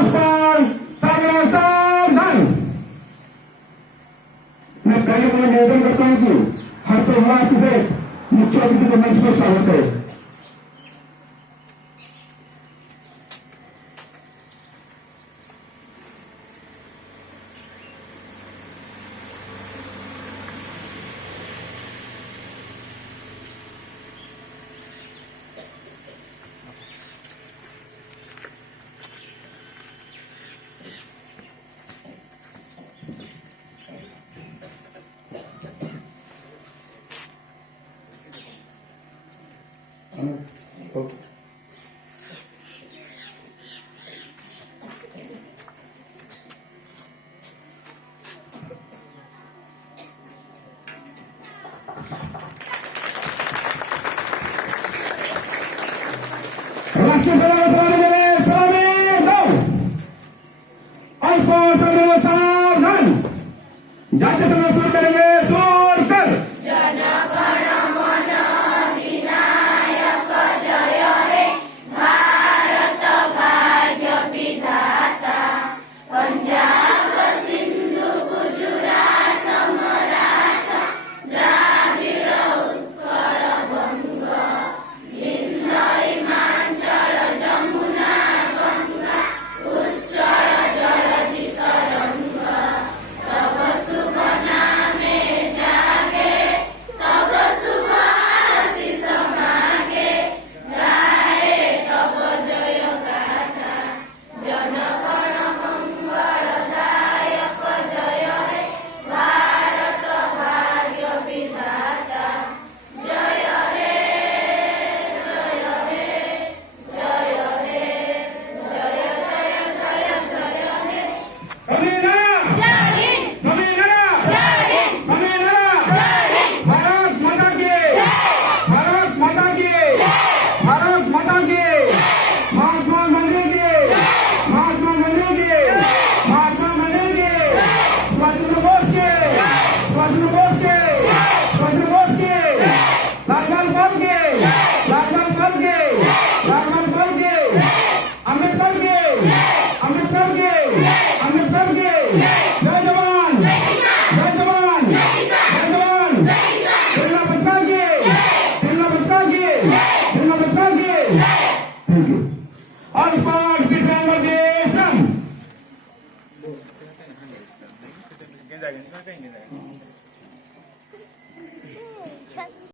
अल्फान सागरा सावधान। मैं पहले को निवेदन करता हूं कि हर्षोल्लास से मुख्य अतिथि को मंच पर स्वागत है। जाते समय सुर करेंगे, सुर कर। जनगण मन अधिनायक जय हे भारत भाग्य विधाता। पंजाब सिंधु गुजरात मराठा द्राविड़ उत्कल बंग विंध्य हिमाचल जमुना गंगा उच्चल जलधि तरंग। तब शुभ नामे जागे तब शुभ आशीष मागे गाए तब जय गाथा। जनगण मंगलदायक जय हे भारत भाग्य विधाता। जय हे जय हे जय हे जय जय जय जय हे। कमीना जय हिंद कमीना जय हिंद कमीना जय हिंद। भारत माता की भारत माता की भारत माता की महात्मा गांधी की महात्मा गांधी की महात्मा गांधी की स्वतंत्र बोस के स्वतंत्र बोस के स्वतंत्र बोस के लालबाल पाल के लालबाल पाल के लालबाल पाल के अम्बेडकर के अम्बेडकर के अम्बेडकर के। जय जवान जय जवान जय जवान। तिरंगा बचका के तिरंगा बचका के तिरंगा बचका के। Thank you. अल्फा